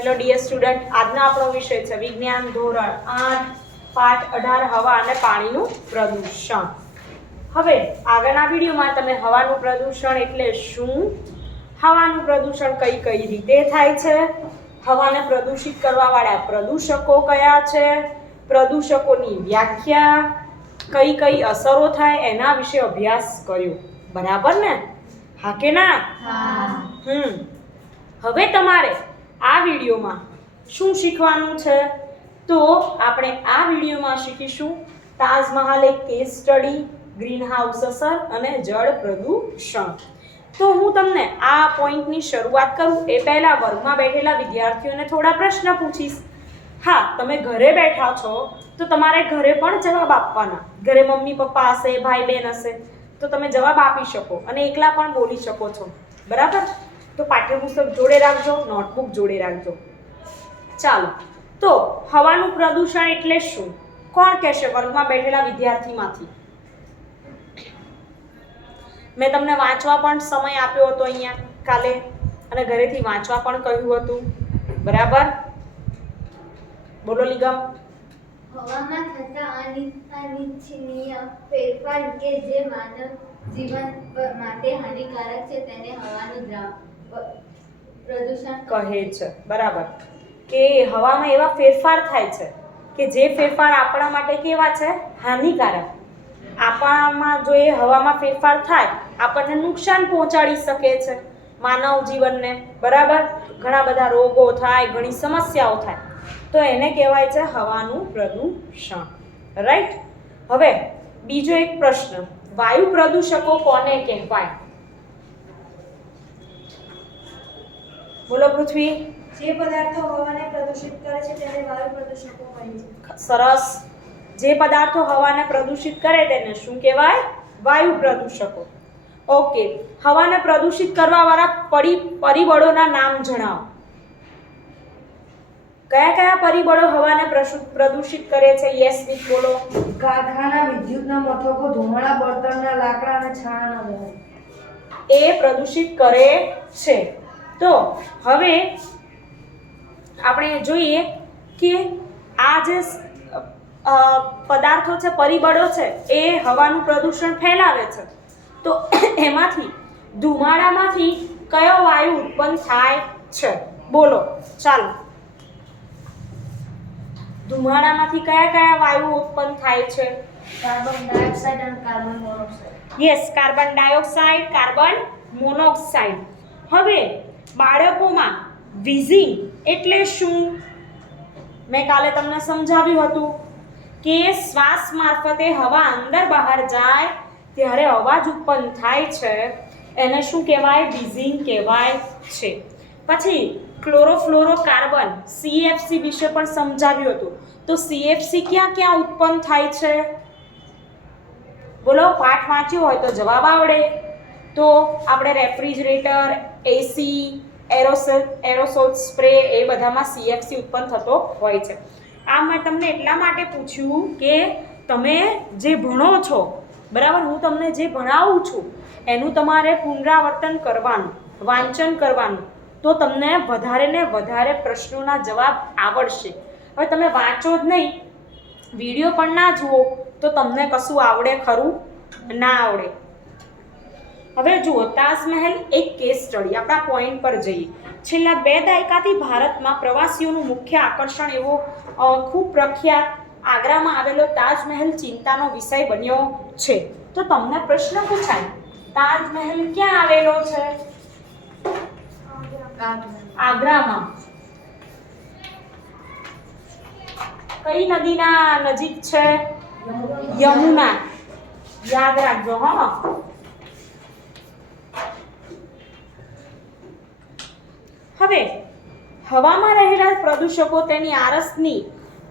Hello dear student, આજનો આપણો વિષય છે વિજ્ઞાન ધોરણ 8 પાઠ 18 હવા અને પાણીનું પ્રદૂષણ. હવે આગળના વિડીયોમાં તમે હવાનું પ્રદૂષણ એટલે શું, હવાનું પ્રદૂષણ કઈ કઈ રીતે થાય છે, હવાને પ્રદૂષિત કરવાવાળા પ્રદૂષકો કયા છે, પ્રદૂષકોની વ્યાખ્યા, કઈ કઈ અસરો થાય એના વિશે અભ્યાસ કર્યો. બરાબર ને? હા કે ના? હા. હવે તમારે આ વિડીયોમાં શું શીખવાનું છે? તો આપણે આ વિડીયોમાં શીખીશું તાજમહાલ એક કેસ સ્ટડી, ગ્રીન હાઉસ અસર અને જળ પ્રદૂષણ. તો હું તમને આ પોઈન્ટની શરૂઆત કરું એ પહેલા વર્ગમાં બેઠેલા વિદ્યાર્થીઓને થોડા પ્રશ્ન પૂછીશ. હા, તમે ઘરે બેઠા છો તો તમારે ઘરે પણ જવાબ આપવાના. ઘરે મમ્મી પપ્પા હશે, ભાઈ બહેન હશે તો તમે જવાબ આપી શકો અને એકલા પણ બોલી શકો છો. બરાબર? તો પાઠ્યપુસ્તક જોડે રાખજો, નોટબુક જોડે રાખજો. ચાલો, તો હવાનું પ્રદૂષણ એટલે શું? કોણ કહેશે વર્ગમાં બેઠેલા વિદ્યાર્થીમાંથી? મેં તમને વાંચવા પણ સમય આપ્યો હતો અહીંયા કાલે અને ઘરેથી વાંચવા પણ કહ્યું હતું. બરાબર? બોલો લીગમ. હવામાં થતા અનિચ્છનીય ફેરફાર કે જે માનવ જીવન માટે હાનિકારક છે તેને હવાનું પ્રદૂષણ કહે છે. બરાબર? કે હવામાં એવા ફેરફાર થાય છે કે જે ફેરફાર આપણા માટે કેવા છે? હાનિકારક. આપણામાં જો એ હવામાં ફેરફાર થાય આપણને નુકસાન પહોંચાડી શકે છે માનવ જીવનને. બરાબર? ઘણા બધા રોગો થાય, ઘણી સમસ્યાઓ થાય, તો એને કહેવાય છે હવાનું પ્રદૂષણ. રાઈટ? હવે બીજો એક પ્રશ્ન, વાયુ પ્રદૂષકો કોને કહેવાય? બોલો પૃથ્વી. જે પદાર્થો હવાને પ્રદૂષિત કરે છે તેને વાયુ પ્રદૂષકો કહે છે. સરસ. જે પદાર્થો હવાને પ્રદૂષિત કરે તેને શું કહેવાય? વાયુ પ્રદૂષકો. ઓકે, હવાને પ્રદૂષિત કરવાવાળા પરિબળોના નામ જણાવો. કયા કયા પરિબળો હવાને પ્રદૂષિત કરે છે? યસ મિસ બોલો. કારખાના, વિદ્યુતના મથકો, ધુમાડા, બળતણના લાકડા અને છાણાના દહન એ પ્રદૂષિત કરે છે. તો હવે આપણે જોઈએ કે આ જે પદાર્થો છે, પરિબળો છે, એ હવાનું પ્રદૂષણ ફેલાવે છે. તો એમાંથી ધુમાડામાંથી કયો વાયુ ઉત્પન્ન થાય છે? બોલો. ચાલો, ધુમાડામાંથી કયા કયા વાયુ ઉત્પન્ન થાય છે? કાર્બન ડાયોક્સાઇડ અને carbon monoxide. Yes, carbon dioxide, carbon monoxide. હવે બાળકોમાં વિઝિંગ એટલે શું? મેં કાલે તમને સમજાવ્યું હતું કે શ્વાસ મારફતે હવા અંદર બહાર જાય ત્યારે અવાજ ઉત્પન્ન થાય છે, એને શું કહેવાય? વિઝિંગ કહેવાય છે. પછી ક્લોરોફ્લોરોકાર્બન CFC વિશે પણ સમજાવ્યું હતું. તો CFC ક્યાં ક્યાં ઉત્પન્ન થાય છે? બોલો, પાઠ વાંચ્યો હોય તો જવાબ આવડે. તો આપણે રેફ્રિજરેટર, AC, એરોસોલ સ્પ્રે એ બધામાં CFC ઉત્પન્ન થતો હોય છે. આ મેં તમને એટલા માટે પૂછ્યું કે તમે જે ભણો છો, બરાબર, હું તમને જે ભણાવું છું એનું તમારે પુનરાવર્તન કરવાનું, વાંચન કરવાનું, તો તમને વધારે ને વધારે પ્રશ્નોના જવાબ આવડશે. હવે તમે વાંચો જ નહીં, વિડીયો પણ ના જુઓ તો તમને કશું આવડે ખરું? ના આવડે. હવે જુઓ, તાજમહેલ એક કેસ સ્ટડી. આપણા પોઈન્ટ પર જઈએ. છેલ્લા 2 દાયકાથી ભારતમાં પ્રવાસીઓનું મુખ્ય આકર્ષણ એવો ખૂબ પ્રખ્યાત આગ્રામાં આવેલો તાજમહેલ ચિંતાનો વિષય બન્યો છે. તો તમને પ્રશ્ન પૂછાય, તાજમહેલ ક્યાં આવેલો છે? આગ્રામાં. કઈ નદીના નજીક છે? યમુના. યાદ રાખજો. હા, હવે હવામાં રહેલા પ્રદૂષકો તેની આરસની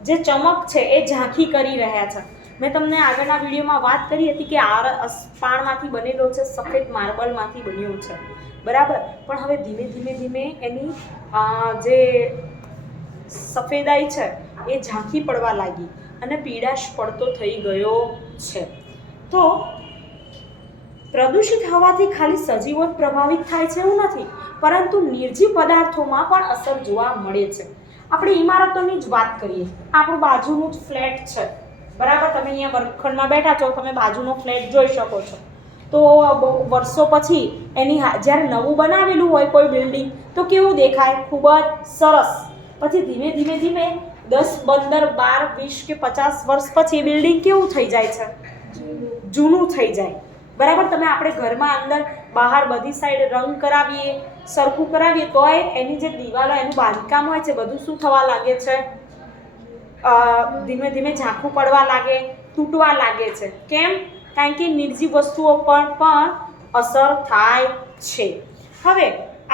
જે ચમક છે એ ઝાંખી કરી રહ્યા છે. મેં તમને આગળના વિડીયોમાં વાત કરી હતી કે આરસ પાણમાંથી બનેલો છે, સફેદ માર્બલમાંથી બન્યો છે. બરાબર? પણ હવે ધીમે ધીમે ધીમે એની જે સફેદાઈ છે એ ઝાંખી પડવા લાગી અને પીળાશ પડતો થઈ ગયો છે. તો પ્રદૂષિત હવાથી ખાલી સજીવો જ પ્રભાવિત થાય છે એવું નથી, પરંતુ નિર્જીવ પદાર્થોમાં પણ અસર જોવા મળે છે. આપણે ઇમારતોની જ વાત કરીએ. આપણું બાજુનું જ ફ્લેટ છે, બરાબર. તમે અહીંયા વર્ગખંડમાં બેઠા છો, તમે બાજુનો ફ્લેટ જોઈ શકો છો. તો વર્ષો પછી એની જ્યારે નવું બનાવેલું હોય કોઈ બિલ્ડિંગ તો કેવું દેખાય? ખૂબ જ સરસ. પછી ધીમે ધીમે ધીમે 10, 15, 12, 20 કે 50 વર્ષ પછી બિલ્ડિંગ કેવું થઈ જાય છે? જૂનું થઈ જાય, બરાબર. તમે આપણે ઘરમાં અંદર બહાર બધી સાઈડ રંગ કરાવીએ, સરખું કરાવીએ તોય એની જે દિવાલો, એનું બાંધકામ હોય છે, બધું શું થવા લાગે છે? ધીમે ધીમે ઝાંખું પડવા લાગે, તૂટવા લાગે છે. કેમ? કારણ કે નિર્જીવ વસ્તુઓ પર પણ અસર થાય છે. હવે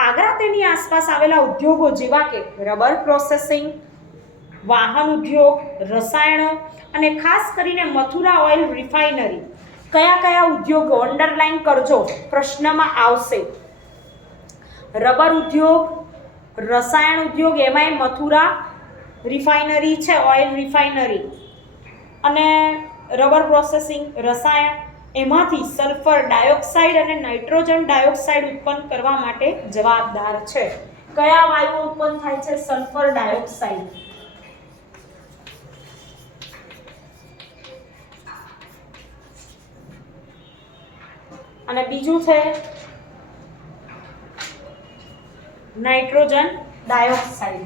આગ્રા તેની આસપાસ આવેલા ઉદ્યોગો જેવા કે રબર પ્રોસેસિંગ, વાહન ઉદ્યોગ, રસાયણો અને ખાસ કરીને મથુરા ઓઇલ રિફાઇનરી. કયા કયા ઉદ્યોગો? અંડરલાઈન કરજો, પ્રશ્નમાં આવશે. રબર ઉદ્યોગ, રસાયણ ઉદ્યોગ, એમાંય મથુરા રિફાઇનરી છે, ઓઇલ રિફાઇનરી, અને રબર પ્રોસેસિંગ, રસાયણ, એમાંથી સલ્ફર ડાયોક્સાઇડ અને નાઇટ્રોજન ડાયોક્સાઇડ ઉત્પન્ન કરવા માટે જવાબદાર છે. કયા વાયુઓ ઉત્પન્ન થાય છે? Sulphur dioxide. અને બીજું છે નાઇટ્રોજન ડાયોક્સાઇડ.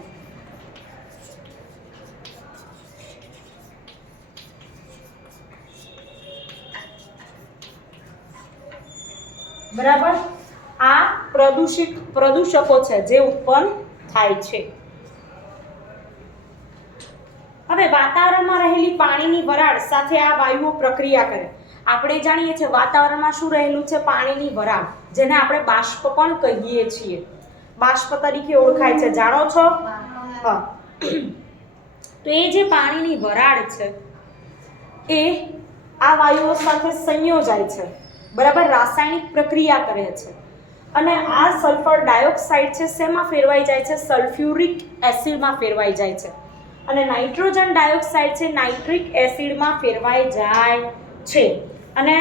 બરાબર. આ પ્રદૂષકો છે જે ઉત્પન્ન થાય છે. હવે વાતાવરણમાં રહેલી પાણીની વરાળ સાથે આ વાયુઓ પ્રક્રિયા કરે. આપણે જાણીએ છીએ વાતાવરણમાં શું રહેલું છે? પાણીની વરાળ, જેને આપણે બાષ્પ પણ કહીએ છીએ. બાષ્પ તરીકે ઓળખાય છે, જાણો છો? હા. તો એ જે પાણીની વરાળ છે એ આ વાયુઓ સાથે સંયોજાય છે, બરાબર. રાસાયણિક પ્રક્રિયા કરે છે અને આ સલ્ફર ડાયોક્સાઇડ છે શેમાં ફેરવાઈ જાય છે? સલ્ફ્યુરિક એસિડમાં ફેરવાઈ જાય છે. અને નાઇટ્રોજન ડાયોક્સાઇડ છે નાઇટ્રિક એસિડમાં ફેરવાઈ જાય છે. અને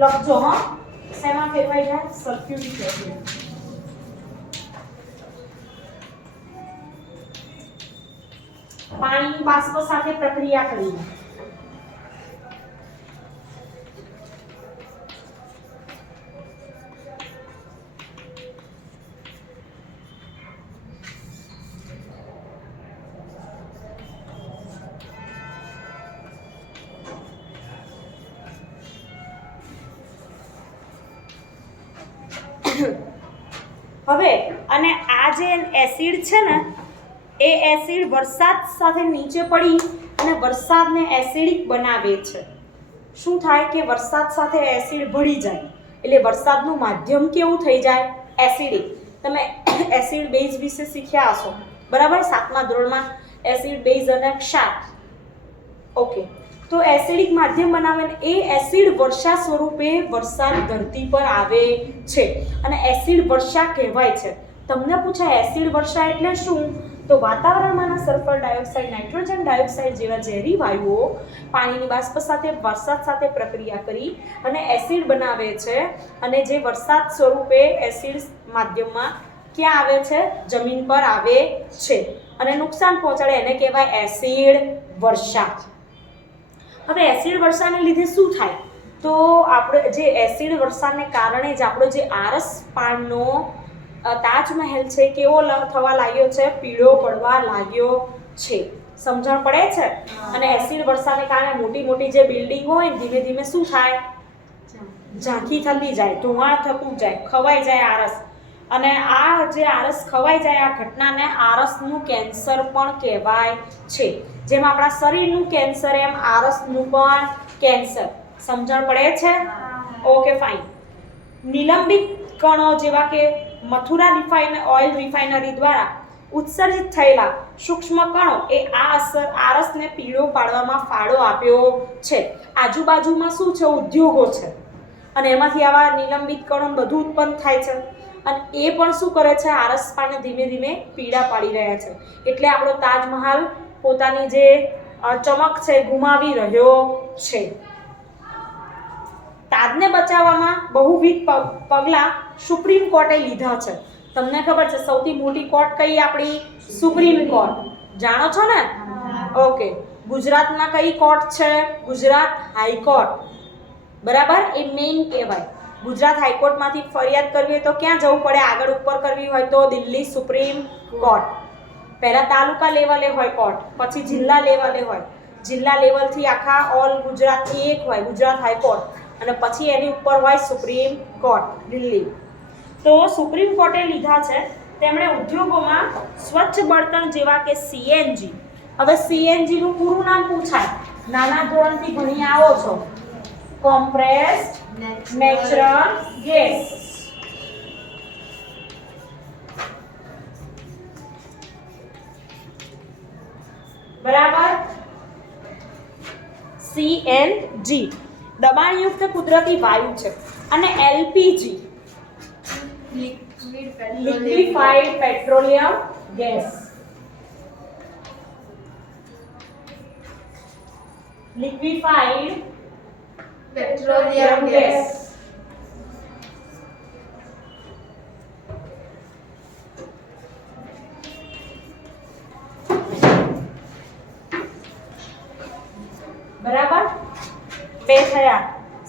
લખજો, હા, શેમાં ફેરવાઈ જાય? Sulphuric acid. પાણીની બાષ્પ સાથે પ્રક્રિયા કરીને. હવે અને આ જે એસિડ છે ને એ એસિડ વરસાદ સાથે નીચે પડી અને વરસાદને એસિડિક બનાવે છે. શું થાય કે વરસાદ સાથે એસિડ ભળી જાય એટલે વરસાદનું માધ્યમ કેવું થઈ જાય? એસિડિક. તમે એસિડ બેઝ વિશે શીખ્યા હશો, બરાબર. 7મા ધોરણમાં એસિડ બેઝ અને ક્ષાર. ઓકે. તો એસિડિક માધ્યમ બનાવે ને એ એસિડ વર્ષા સ્વરૂપે વરસાદ ધરતી પર આવે છે અને એસિડ વર્ષા કહેવાય છે. તમને પૂછાય એસિડ વર્ષા એટલે શું? તો વાતાવરણમાંના સલ્ફર ડાયોક્સાઇડ, નાઇટ્રોજન ડાયોક્સાઇડ જેવા ઝેરી વાયુઓ પાણીની બાષ્પ સાથે વરસાદ સાથે પ્રક્રિયા કરી અને એસિડ બનાવે છે અને જે વરસાદ સ્વરૂપે એસિડ માધ્યમમાં ક્યાં આવે છે? જમીન પર આવે છે અને નુકસાન પહોંચાડે, એને કહેવાય એસિડ વર્ષા. હવે એસિડ વર્ષાને લીધે શું થાય? તો આપણે જે એસિડ વર્ષાને કારણે જ આપણો જે આરસ પાણીનો તાજમહેલ છે કેવો થવા લાગ્યો છે? પીળો પડવા લાગ્યો છે. સમજણ પડે છે? અને એસિડ વર્ષાને કારણે મોટી મોટી જે બિલ્ડિંગ હોય ધીમે ધીમે શું થાય? ઝાંખી થતી જાય, ધોવાણ થતું જાય, ખવાઈ જાય આરસ. અને આ જે આરસ ખવાઈ જાય આ ઘટનાને આરસનું કેન્સર પણ કહેવાય છે. જેમ આપણા શરીરનું કેન્સર એમ આરસનું પણ કેન્સર. સમજણ પડે છે? Okay, fine. નિલંબિત કણો જેવા કે મથુરા ઓઇલ રિફાઇનરી દ્વારા ઉત્સર્જિત થયેલા સૂક્ષ્મ કણો એ આ આરસને પીળો પાડવામાં ફાળો આપ્યો છે. આજુબાજુમાં શું છે? ઉદ્યોગો છે અને એમાંથી આવા નિલંબિત કણો બધું ઉત્પન્ન થાય છે અને એ પણ શું કરે છે? આરસ પાને ધીમે ધીમે પીળા પાડી રહ્યા છે. એટલે આપણો તાજમહાલ પોતાની જે ચમક છે ગુમાવી રહ્યો છે. તાજને બચાવવામાં બહુવિધ પગલાં સુપ્રીમ કોર્ટે લીધા છે. તમને ખબર છે સૌથી મોટી કોર્ટ કઈ આપણી? Supreme court. જાણો છો ને? ઓકે. ગુજરાતમાં કઈ કોર્ટ છે? ગુજરાત હાઈકોર્ટ. બરાબર, એ મેઇન કહેવાય. ગુજરાત હાઈકોર્ટમાંથી ફરિયાદ કરવી હોય તો ક્યાં જવું પડે? આગળ ઉપર કરવી હોય તો દિલ્હી સુપ્રીમ કોર્ટ. પહેલા તાલુકા લેવલે હોય કોર્ટ, પછી જિલ્લા લેવલે હોય. જિલ્લા લેવલથી આખા ઓલ ગુજરાતથી એક હોય ગુજરાત હાઈકોર્ટ, અને પછી એની ઉપર હોય સુપ્રીમ કોર્ટ દિલ્હી. તો સુપ્રીમ કોર્ટે લીધા છે. તેમણે ઉદ્યોગોમાં સ્વચ્છ બળતણ જેવા કે સીએનજી. હવે સીએનજી નું પૂરું નામ પૂછાય, નાના ધોરણથી ભણી આવો છો. Compressed natural gas. બરાબર. સીએનજી દબાણયુક્ત કુદરતી વાયુ છે. અને LPG liquefied petroleum gas. Liquefied petroleum gas. બરાબર, બે થયા.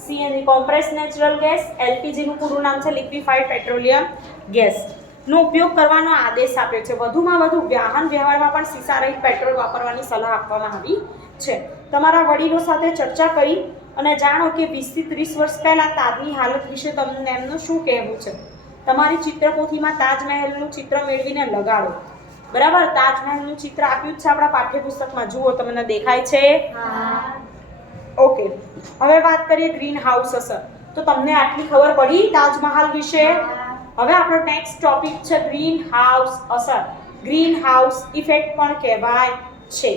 CNG compress natural gas, LPG નું પૂરું નામ છે લિક્વિફાઈડ પેટ્રોલિયમ ગેસ. નો ઉપયોગ કરવાનો આદેશ આપ્યો છે. વધુમાં વધુ વાહન વ્યવહારમાં પણ સીસા રહિત પેટ્રોલ વાપરવાની સલાહ આપવામાં આવી છે. તમારા વડીલો સાથે ચર્ચા કરી અને જાણો કે 20 થી 30 વર્ષ પહેલા તાજની હાલત વિશે તમને એમનું શું કહેવું છે. તમારી ચિત્રપોથીમાં તાજમહેલનું ચિત્ર મેળવીને લગાડો. બરાબર, તાજમહેલનું ચિત્ર આપ્યું છે આપણા પાઠ્યપુસ્તકમાં. જુઓ, તમને દેખાય છે? ઓકે. હવે વાત કરીએ ગ્રીન હાઉસ અસર. તો તમને આટલી ખબર પડી તાજમહાલ વિશે? હવે આપણો નેક્સ્ટ ટોપિક છે ગ્રીન હાઉસ અસર. ગ્રીન હાઉસ ઇફેક્ટ પણ કહેવાય છે.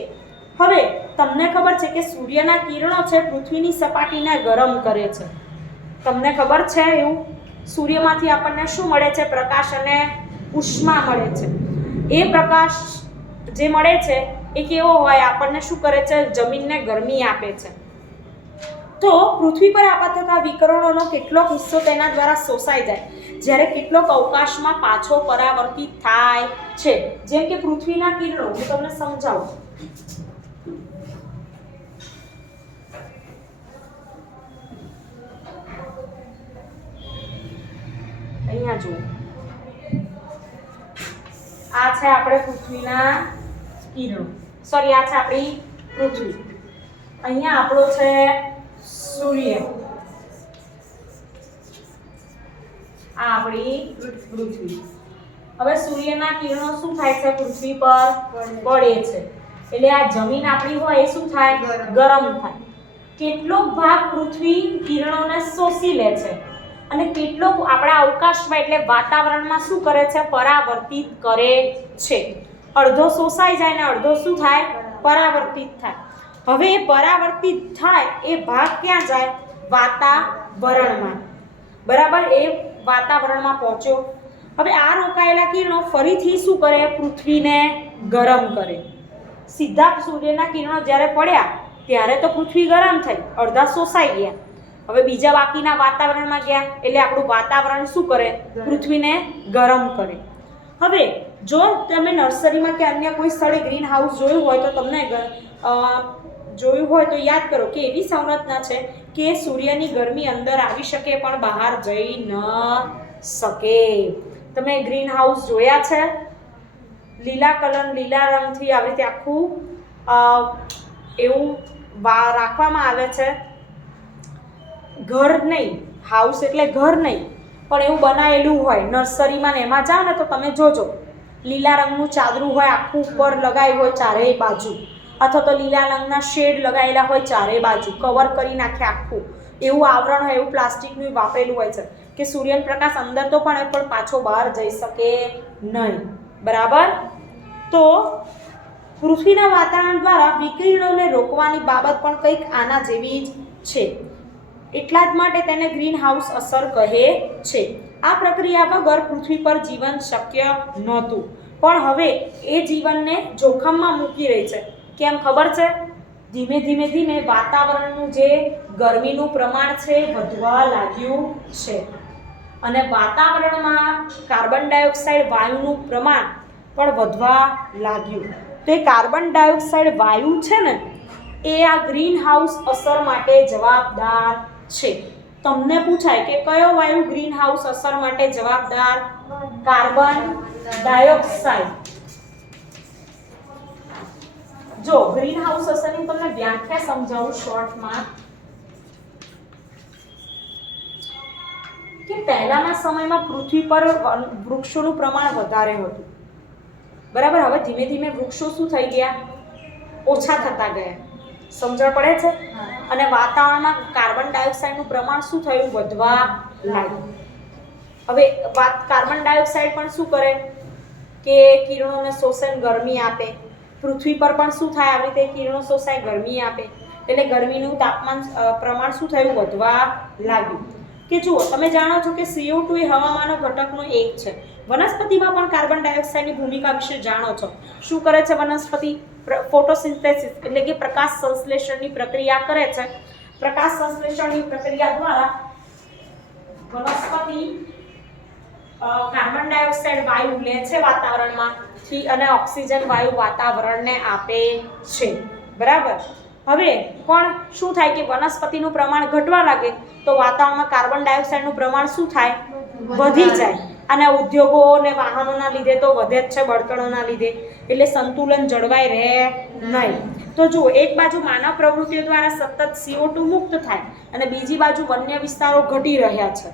હવે તમને ખબર છે કે સૂર્યના કિરણો છે પૃથ્વીની સપાટીને ગરમ કરે છે. તમને ખબર છે એવું? સૂર્યમાંથી આપણને શું મળે છે? પ્રકાશ અને ઉષ્મા મળે છે. એ પ્રકાશ જે મળે છે એ કેવો હોય? આપણને શું કરે છે? જમીનને ગરમી આપે છે. તો પૃથ્વી પર આપતા થતા વિકિરણોનો કેટલોક હિસ્સો તેના દ્વારા શોષાઈ જાય, જ્યારે કેટલોક અવકાશમાં પાછો પરાવર્તિત થાય છે. જેમ કે પૃથ્વીના કિરણો, હું તમને સમજાવું. અહીંયા જુઓ, આ છે આપણે પૃથ્વીના કિરણો. સોરી, આ છે આપણી પૃથ્વી. અહીંયા આપણો છે સૂર્ય. આ આપણી પૃથ્વી. હવે સૂર્યના કિરણો શું થાય છે? પૃથ્વી પર પડે છે. એટલે આ જમીન આપણી હોય એ શું થાય? ગરમ થાય. કેટલોક ભાગ પૃથ્વી કિરણોને શોષી લે છે અને કેટલોક આપણા અવકાશમાં એટલે વાતાવરણમાં શું કરે છે? પરાવર્તિત કરે છે. અડધો શોષાઈ જાય ને અડધો શું થાય? પરાવર્તિત થાય. હવે એ પરાવર્તિત થાય એ ભાગ ક્યાં જાય? વાતાવરણમાં. બરાબર, એ વાતાવરણમાં પહોંચ્યો. હવે આ રોકાયેલા કિરણો ફરીથી શું કરે? પૃથ્વીને ગરમ કરે. સીધા સૂર્યના કિરણો જ્યારે પડ્યા ત્યારે તો પૃથ્વી ગરમ થઈ, અડધા શોષાઈ ગયા. હવે બીજા બાકીના વાતાવરણમાં ગયા એટલે આપણું વાતાવરણ શું કરે? પૃથ્વીને ગરમ કરે. હવે જો તમે નર્સરીમાં કે અન્ય કોઈ સ્થળે ગ્રીન હાઉસ જોયું હોય તો તમને જોયું હોય તો યાદ કરો કે એવી સંરચના છે કે સૂર્યની ગરમી અંદર આવી શકે પણ બહાર જઈ ન શકે. તમે ગ્રીન હાઉસ જોયા છે? લીલા રંગથી આવી રીતે આખું એવું રાખવામાં આવે છે. ઘર નહીં, હાઉસ એટલે ઘર નહીં, પણ એવું બનાવેલું હોય નર્સરીમાં ને એમાં જાઓ ને તો તમે જોજો લીલા રંગનું ચાદરું હોય આખું ઉપર લગાવ્યું હોય ચારેય બાજુ, અથવા તો લીલા રંગના શેડ લગાવેલા હોય ચારેય બાજુ, કવર કરી નાખે આખું. એવું આવરણ હોય, એવું પ્લાસ્ટિકનું વાપરેલું હોય છે કે સૂર્યપ્રકાશ અંદર તો પણ પાછો બહાર જઈ શકે નહીં. બરાબર. તો પૃથ્વીના વાતાવરણ દ્વારા વિકિરણોને રોકવાની બાબત પણ કંઈક આના જેવી જ છે. એટલા જ માટે તેને ગ્રીન હાઉસ અસર કહે છે. આ પ્રક્રિયા વગર પૃથ્વી પર જીવન શક્ય નહોતું, પણ હવે એ જીવનને જોખમમાં મૂકી રહી છે. કેમ ખબર છે? ધીમે ધીમે ધીમે વાતાવરણનું જે ગરમીનું પ્રમાણ છે વધવા લાગ્યું છે અને વાતાવરણમાં કાર્બન ડાયોક્સાઇડ વાયુનું પ્રમાણ પણ વધવા લાગ્યું. તો એ કાર્બન ડાયોક્સાઇડ વાયુ છે ને એ આ ગ્રીન હાઉસ અસર માટે જવાબદાર છે. તમને પૂછાય કે કયો વાયુ ગ્રીન હાઉસ અસર માટે જવાબદાર? Carbon dioxide. જો ગ્રીન હાઉસ અસરની તમને વ્યાખ્યા સમજાવું શોર્ટમાં કે પહેલાના સમયમાં પૃથ્વી પર વૃક્ષોનું પ્રમાણ વધારે હતું. બરાબર. હવે ધીમે ધીમે વૃક્ષો શું થઈ ગયા? ઓછા થતા ગયા. સમજણ પડે છે? અને વાતાવરણમાં કાર્બન ડાયોક્સાઇડનું પ્રમાણ શું થયું? વધવા લાગ્યું. હવે કાર્બન ડાયોક્સાઇડ પણ શું કરે કે કિરણોને શોષણ, ગરમી આપે. પૃથ્વી પર પણ શું થાય? આવી રીતે કિરણો શોષાય, ગરમી આપે. એટલે ગરમીનું તાપમાન પ્રમાણ શું થયું? વધવા લાગ્યું. કે જુઓ, તમે જાણો છો કે CO2 એ હવામાનના ઘટકનો એક છે. વનસ્પતિમાં પણ કાર્બન ડાયોક્સાઇડની ભૂમિકા વિશે જાણો છો. શું કરે છે વનસ્પતિ? ફોટોસિન્થેસિસ એટલે કે પ્રકાશ સંશ્લેષણની પ્રક્રિયા કરે છે. પ્રકાશ સંશ્લેષણની પ્રક્રિયા દ્વારા વનસ્પતિ કાર્બન ડાયોક્સાઇડ વાયુ લે છે વાતાવરણમાંથી અને ઓક્સિજન વાયુ વાતાવરણને આપે છે. બરાબર. હવે પણ શું થાય કે વનસ્પતિનું પ્રમાણ ઘટવા લાગે તો વાતાવરણમાં કાર્બન ડાયોક્સાઇડનું પ્રમાણ શું થાય? વધી જાય. અને ઉદ્યોગો અને વાહનોના લીધે તો વધે જ છે, બળતણોના લીધે. એટલે સંતુલન જળવાઈ રહે નહીં. તો જુઓ, એક બાજુ માનવ પ્રવૃત્તિઓ દ્વારા સતત CO2 મુક્ત થાય અને બીજી બાજુ વન્ય વિસ્તારો ઘટી રહ્યા છે.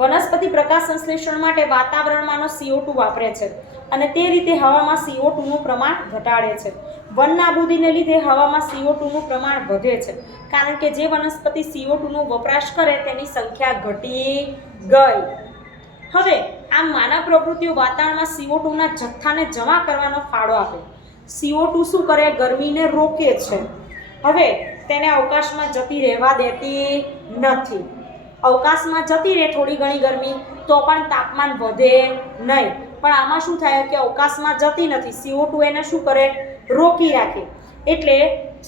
વનસ્પતિ પ્રકાશ સંશ્લેષણ માટે વાતાવરણમાંનો CO2 વાપરે છે અને તે રીતે હવામાં CO2 નું પ્રમાણ ઘટાડે છે. વન નાબૂદીને લીધે હવામાં CO2 નું પ્રમાણ વધે છે કારણ કે જે વનસ્પતિ CO2 નો વપરાશ કરે તેની સંખ્યા ઘટી ગઈ. હવે આ માનવ પ્રવૃત્તિઓ વાતાવરણમાં CO2 ના જથ્થાને જમા કરવાનો ફાળો આપે. CO2 શું કરે? ગરમીને રોકે છે. હવે તેને અવકાશમાં જતી રહેવા દેતી નથી. અવકાશમાં જતી રહે થોડી ઘણી ગરમી તો પણ તાપમાન વધે નહીં. પણ આમાં શું થાય કે અવકાશમાં જતી નથી, CO2 એને શું કરે? રોકી રાખે. એટલે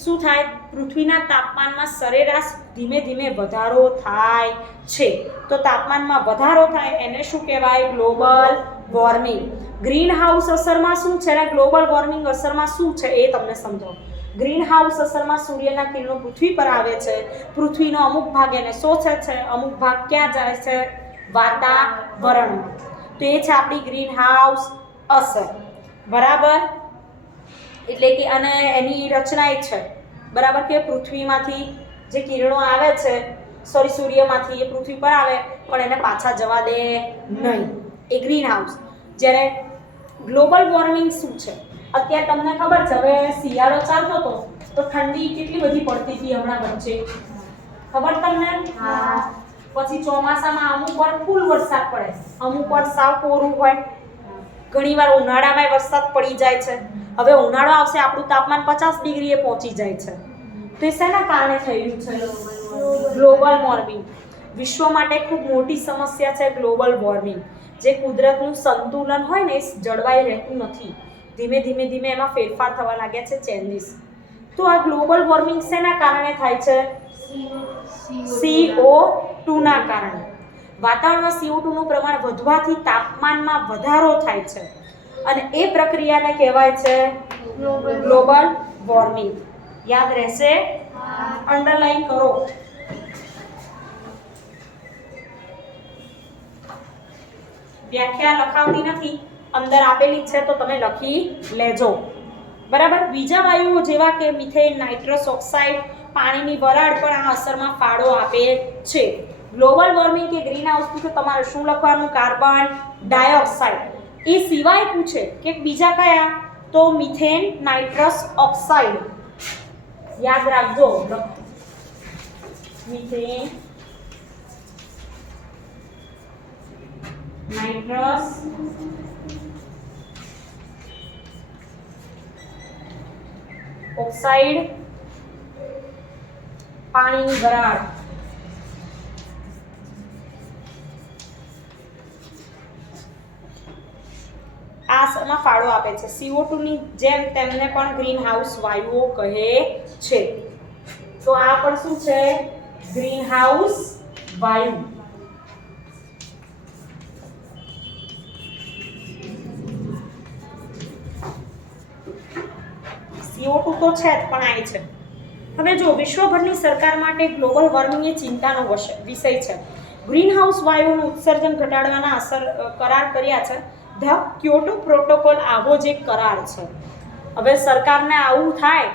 શું થાય? પૃથ્વીના તાપમાનમાં સરેરાશ ધીમે ધીમે વધારો થાય છે. તો તાપમાનમાં વધારો થાય એને શું કહેવાય? Global warming. ગ્રીન હાઉસ અસરમાં શું છે અને ગ્લોબલ વોર્મિંગ અસરમાં શું છે એ તમને સમજાવો. ગ્રીન હાઉસ અસરમાં સૂર્યના કિરણો પૃથ્વી પર આવે છે. પૃથ્વીનો અમુક ભાગ એને શોષે છે, અમુક ભાગ ક્યાં જાય છે? વાતાવરણમાં. તો એ છે આપણી ગ્રીન હાઉસ અસર. બરાબર. એટલે કે અને એની રચના એ છે બરાબર કે પૃથ્વીમાંથી જે કિરણો આવે છે, સૂર્યમાંથી એ પૃથ્વી પર આવે પણ એને પાછા જવા દે નહીં. એ ગ્રીન હાઉસ. જ્યારે ગ્લોબલ વોર્મિંગ શું છે? અત્યારે તમને ખબર છે, હવે શિયાળો ચાલતો હતો તો ઠંડી કેટલી બધી પડતી હતી હમણાં વચ્ચે, ખબર તમને? પછી ચોમાસામાં અમુક વાર ફૂલ વરસાદ પડે, અમુક વાર સાવ કોરું હોય. ઘણીવાર ઉનાળામાં વરસાદ પડી જાય છે. હવે ઉનાળો આવશે, આપણું તાપમાન 50 ડિગ્રીએ પહોંચી જાય છે. તો એ શેના કારણે થઈ રહ્યું છે? Global warming. વિશ્વ માટે ખૂબ મોટી સમસ્યા છે ગ્લોબલ વોર્મિંગ. જે કુદરતનું સંતુલન હોય ને એ જળવાઈ રહેતું નથી. ધીમે ધીમે ધીમે એમાં ફેરફાર થવા લાગ્યા છે, ચેન્જીસ. તો આ ગ્લોબલ વોર્મિંગ શેના કારણે થાય છે? CO2 ના કારણે. વાતાવરણમાં CO2 નું પ્રમાણ વધવાથી તાપમાનમાં વધારો થાય છે અને એ પ્રક્રિયાને કહેવાય છે ગ્લોબલ વોર્મિંગ. યાદ રહેશે? અંડરલાઈન કરો. વ્યાખ્યા લખાવતી નથી, અંદર આપેલી છે તો તમે લખી લેજો. બરાબર. બીજા વાયુઓ જેવા કે મિથેન, નાઇટ્રસ ઓક્સાઇડ, પાણીની વરાળ પણ આ અસરમાં ફાળો આપે છે. ગ્લોબલ વોર્મિંગ કે ગ્રીન હાઉસ પૂછે તમારે શું લખવાનું? Carbon dioxide. એ સિવાય પૂછે કે બીજા કયા? તો મિથેન, નાઇટ્રસ ઓક્સાઇડ. યાદ રાખજો. મિથેન, નાઇટ્રસ ઓક્સાઇડ, પાણીની વરાળ. માં ફાળો આપે છે. CO2 ની જેમ તેમને પણ ગ્રીન હાઉસ વાયુઓ કહે છે. તો આ પણ શું છે? ગ્રીન હાઉસ વાયુ. CO2 તો છે જ, પણ આ છે. હવે જો વિશ્વભરની સરકાર માટે ગ્લોબલ વોર્મિંગ એ ચિંતાનો વિષય છે. ગ્રીન હાઉસ વાયુઓનું ઉત્સર્જન ઘટાડવાના કરાર કર્યા છે. ધ ક્યોટો પ્રોટોકોલ આવો જ એક કરાર છે. હવે સરકારને આવું થાય,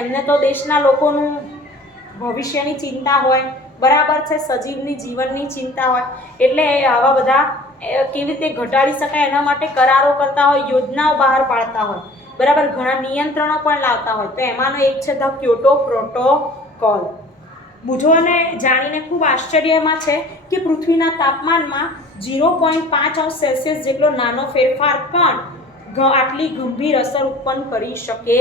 એમને તો દેશના લોકોનું ભવિષ્યની ચિંતા હોય, બરાબર છે, સજીવની જીવનની ચિંતા હોય, એટલે આવા બધા કેવી રીતે ઘટાડી શકાય એના માટે કરારો કરતા હોય, યોજનાઓ બહાર પાડતા હોય, બરાબર, ઘણા નિયંત્રણો પણ લાવતા હોય. તો એમાંનો એક છે ધ ક્યોટો પ્રોટોકોલ. બુજોને જાણીને ખૂબ આશ્ચર્યમાં છે કે પૃથ્વીના તાપમાનમાં 0.5 અંશ સેલ્સિયસ જેટલો નાનો ફેરફાર પણ આટલી ગંભીર અસર ઉત્પન્ન કરી શકે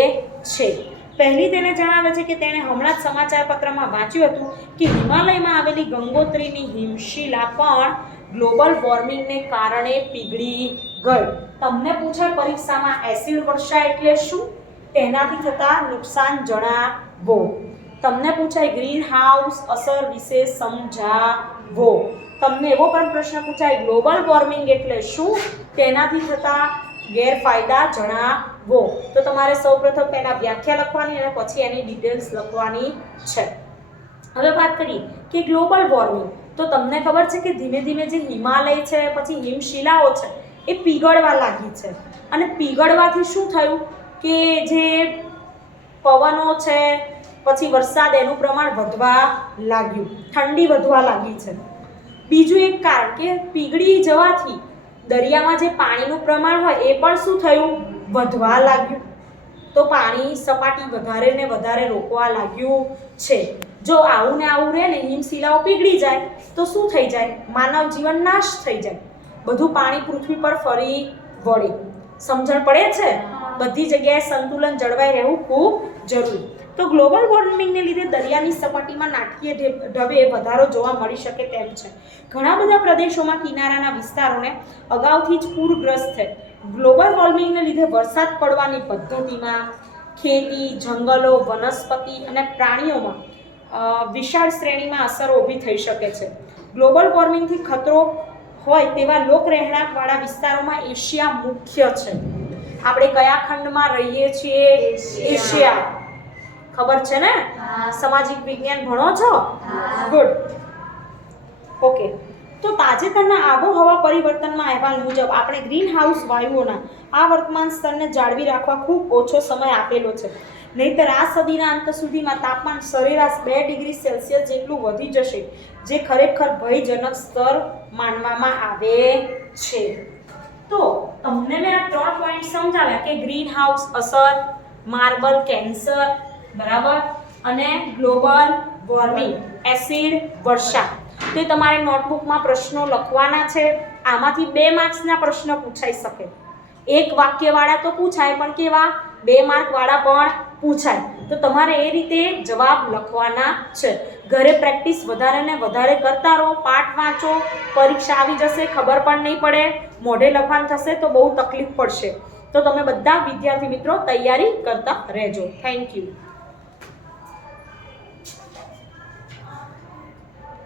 છે. પહેલી તેને જણાવે છે કે તેણે હમણાં જ સમાચાર પત્રમાં વાંચ્યું હતું કે હિમાલયમાં આવેલી ગંગોત્રીની હિમશિલા પણ ગ્લોબલ વોર્મિંગને કારણે પીગળી ગઈ. તમને પૂછાય પરીક્ષામાં એસિડ વર્ષા એટલે શું? તેનાથી થતા નુકસાન જણાવો. તમને પૂછાય ગ્રીન હાઉસ અસર વિશે સમજાવો. તમને એવો પણ પ્રશ્ન પૂછાય ગ્લોબલ વોર્મિંગ એટલે શું? તેનાથી થતા ગેરફાયદા જણાવો. તો તમારે સૌપ્રથમ પહેલા વ્યાખ્યા લખવાની અને પછી એની ડિટેલ્સ લખવાની છે. હવે વાત કરીએ કે ગ્લોબલ વોર્મિંગ. તો તમને ખબર છે કે ધીમે ધીમે જે હિમાલય છે, પછી હિમશિલાઓ છે, એ પીગળવા લાગી છે. અને પીગળવાથી શું થયું કે જે પવનો છે, પછી વરસાદ, એનું પ્રમાણ વધવા લાગ્યું, ઠંડી વધવા લાગી છે. બીજું એક કારણ કે પીગળી જવાથી દરિયામાં જે પાણીનું પ્રમાણ હોય એ પણ શું થયું? વધવા લાગ્યું. તો પાણી સપાટી વધારે ને વધારે રોકવા લાગ્યું છે. જો આવું ને આવું રહે ને, હિમશિલાઓ પીગળી જાય તો શું થઈ જાય? માનવ જીવન નાશ થઈ જાય, બધું પાણી પૃથ્વી પર ફરી વળે. સમજણ પડે છે? બધી જગ્યાએ સંતુલન જળવાઈ રહેવું ખૂબ જરૂરી. તો ગ્લોબલ વોર્મિંગને લીધે દરિયાની સપાટીમાં નાટકીય ઢબે વધારો જોવા મળી શકે તેમ છે. ઘણા બધા પ્રદેશોમાં કિનારાના વિસ્તારોને અગાઉથી જ પૂરગ્રસ્ત છે. ગ્લોબલ વોર્મિંગને લીધે વરસાદ પડવાની પદ્ધતિમાં, ખેતી, જંગલો, વનસ્પતિ અને પ્રાણીઓમાં વિશાળ શ્રેણીમાં અસરો ઊભી થઈ શકે છે. ગ્લોબલ વોર્મિંગથી ખતરો હોય તેવા લોકરહેણાંકવાળા વિસ્તારોમાં એશિયા મુખ્ય છે. આપણે કયા ખંડમાં રહીએ છીએ? એશિયા. ખબર છે ને? સામાજિક વિજ્ઞાન ભણો છો? ગુડ. ઓકે. તો તાજેતરના આબોહવા પરિવર્તનના અહેવાલ મુજબ આપણે ગ્રીન હાઉસ વાયુઓના આ વર્તમાન સ્તરને જાળવી રાખવા ખૂબ ઓછો સમય આપેલો છે. નહીંતર આ સદીના અંત સુધીમાં તાપમાન સરેરાશ 2 ડિગ્રી સેલ્સિયસ જેટલું વધી જશે, જે ખરેખર ભયજનક સ્તર માનવામાં આવે છે. તો તમને મેં આ 3 પોઈન્ટ સમજાવ્યા કે ગ્રીન હાઉસ અસર, માર્બલ કેન્સર, બરાબર, અને ગ્લોબલ વોર્મિંગ, એસિડ વર્ષા. તો તમારે નોટબુકમાં પ્રશ્નો લખવાના છે. આમાંથી 2 માર્ક્સના પ્રશ્ન પૂછાઈ શકે. એક વાક્યવાળા તો પૂછાય, પણ કેવા? 2 માર્કવાળા પણ પૂછાય. તો તમારે એ રીતે જવાબ લખવાના છે. ઘરે પ્રેક્ટિસ વધારે ને વધારે કરતા રહો, પાઠ વાંચો. પરીક્ષા આવી જશે, ખબર પણ નહીં પડે, મોઢે લખાણ થશે તો બહુ તકલીફ પડશે. તો તમે બધા વિદ્યાર્થી મિત્રો તૈયારી કરતા રહેજો. Thank you.